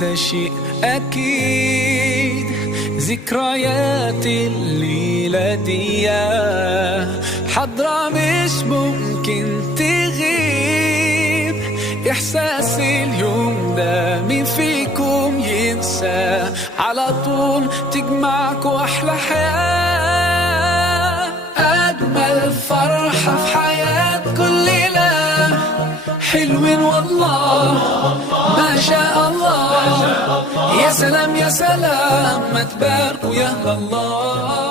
ده شيء أكيد. ذكريات الليلة دي حضرة مش ممكن تغيب. إحساس اليوم ده مين فيكم ينسى؟ على طول تجمعكوا أحلى حياة. أجمل فرحة في حياة كل ليلة، حلوين والله ما شاء الله. يا سلام يا سلام، ما تباركوا يا الله.